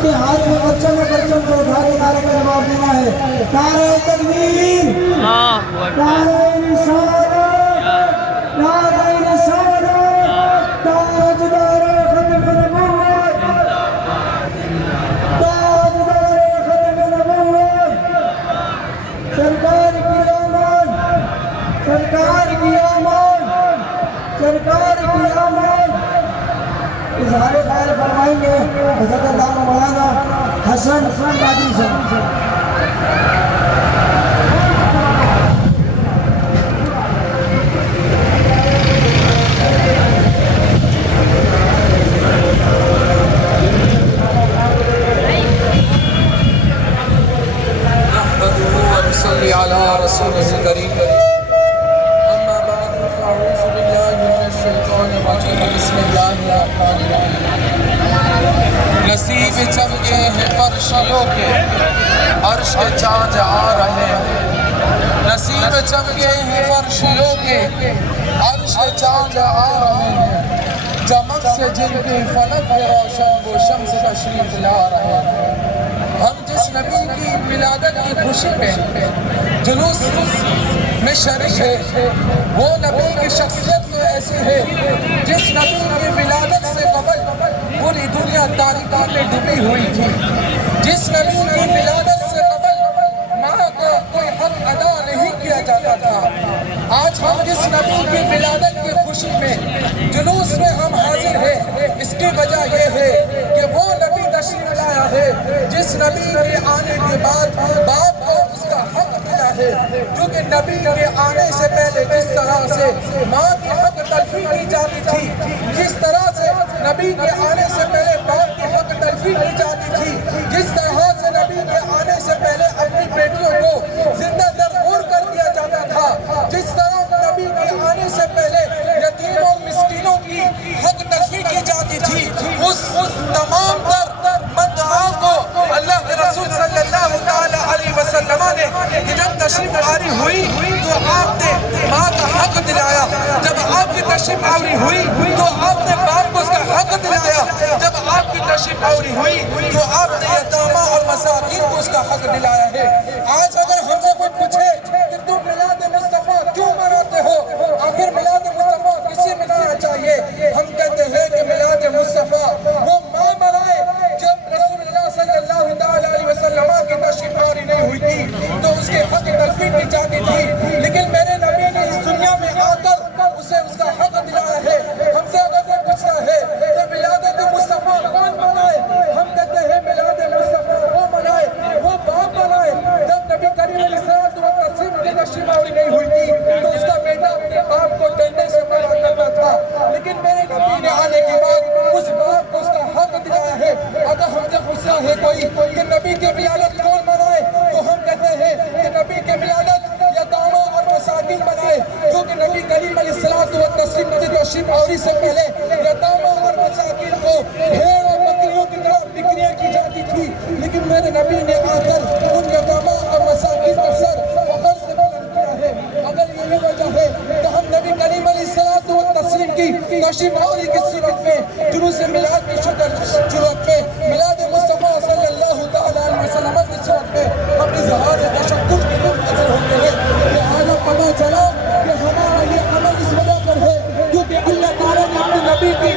اس کے ہاتھ میں پرچم کو اٹھا کے نعرے کا جواب دینا ہے. نعرہ تکبیر، نعرہ رسالت، نعرہ رسالت، تاجدار ختم نبوت، تاجدار ختم نبوت، سرکار کی آمد، سرکار کی آمد، سرکار کی آمد. اظہار خیر فرمائیں گے حضرت علامہ مولانا حسن قادری صاحب. صلی علی رسول کریم. اما بعد فاعوذ باللہ من الشیطان الرجیم. بسم اللہ الرحمن الرحیم. نصیب چمکے ہیں فرشوں کے، عرش کے چاند آ رہے ہیں. نصیب چمکے ہیں فرشوں کے، عرش کے چاند آ رہے ہیں. چمک سے جن کی فلک ہے روشن، وہ شمس تشریف لا رہے ہیں. ہم جس نبی کی ولادت کی خوشی میں جلوس میں شریک ہے، وہ نبی کی شخصیت میں ایسی ہے جس نبی کی ولادت سے قبل پوری دنیا تاریکی میں ڈوبی ہوئی تھی. جس نبی کی ولادت سے قبل ماں کا کوئی حق ادا نہیں کیا جاتا تھا. آج ہم جس نبی کی ولادت کی خوشی میں جلوس میں ہم حاضر ہیں، اس کی وجہ یہ ہے کہ وہ نبی تشریف لایا ہے جس نبی کے آنے کے بعد باپ کو اس کا حق ملا ہے. کیونکہ نبی کے آنے سے پہلے جس طرح سے ماں کی حق تلفی کی جاتی تھی، جس طرح سے نبی کے آنے سے پہلے باپ کی حق تلفی کی جاتی تھی، جس طرح سے نبی کے آنے سے پہلے اپنی بیٹیوں کو زندہ درگور کر دیا جاتا تھا، جس طرح نبی کے آنے سے پہلے یتیموں مسکینوں کی حق تلفی کی جاتی تھی، اس تمام در مدعا کو اللہ کے رسول صلی اللہ علیہ وسلم نے جب تشریف آوری ہوئی تو آپ نے ماں کا حق دلایا. جب آپ کی تشریف آوری ہوئی تو آپ نے باپ کو اس کا حق دلایا. جب آپ کی تشریف آوری ہوئی تو آپ نے یتامہ اور مساکین کو اس کا حق دلایا ہے. آج اگر ہم سے کوئی پوچھے کہ تم میلاد مصطفیٰ کیوں مناتے ہو، آخر میلاد مصطفیٰ کسی منانا چاہیے، ہم کہتے ہیں کہ میلاد مصطفیٰ وہ ماں منائے جب رسول اللہ صلی اللہ علیہ وسلم کی تشریف آوری نہیں ہوئی تھی تو اس کے حق تلفی کی جاتی تھی. لیکن میرے نبی نے اس دنیا میں آ کر اسے اس کا حق دلایا ہے. ہم سے اگر کوئی پوچھتا ہے کہ میلاد مصطفیٰ کون منائے، ہم کہتے ہیں میلاد مصطفیٰ وہ منائے، وہ باپ منائے. جب نبی کریم علیہ السلام و تسلیم کی تشریف آوری نہیں ہوئی تھی تو اس کا بیٹا اپنے باپ کو ڈنڈے سے مارا کرتا تھا. لیکن میرے نبی نے آنے کے بعد اس باپ کو اس کا حق دلایا ہے. اگر ہم سے پوچھتا ہے کوئی کہ نبی کی ولادت کون منائے تو ہم کہتے ہیں کہ نبی کی ولادت یتاموں اور مساکین منائے. کیونکہ نبی کریم علیہ السلام و تسلیم کی تشریف آوری سے پہلے یتاموں اور مساکین کو بھیڑ اور بکریوں کی طرح بکریاں کی جاتی تھی. لیکن میرے نبی نے آ کر ان یتاموں اور مساکین کا سر فخر سے بلند کیا ہے. اگر یہی وجہ ہے تو ہم نبی کریم علیہ السلام و تسلیم کی تشریف آوری کی صورت میں جلوس میلاد کی صورت میں میلاد مصطفیٰ صلی اللہ علیہ وسلم کی صورت میں ہم اظہار تشکر کی منتظر ہوتے ہیں. لہٰذا پتہ چلا کہ ہمارا یہ عمل اس وجہ پر ہے کیونکہ اللہ تعالیٰ نے اپنے نبی کی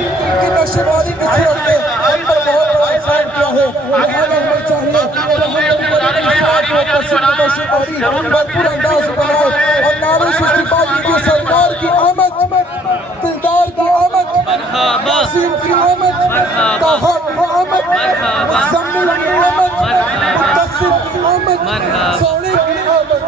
تشریف آوری کی صورت میں ہم پر بہت بڑا احسان کیا ہے. لہٰذا ہمیں چاہیے کہ ہم نبی کریم علیہ السلام و تسلیم کی تشریف آوری بھرپور انداز بنائے اور نعرے سے استقبال کیجیے سرکار کی آمد، دلدار کی آمد، یاسین کی آمد، طٰہٰ کی آمد، مزمل کی آمد، مدثر کی آمد، سونے کی آمد.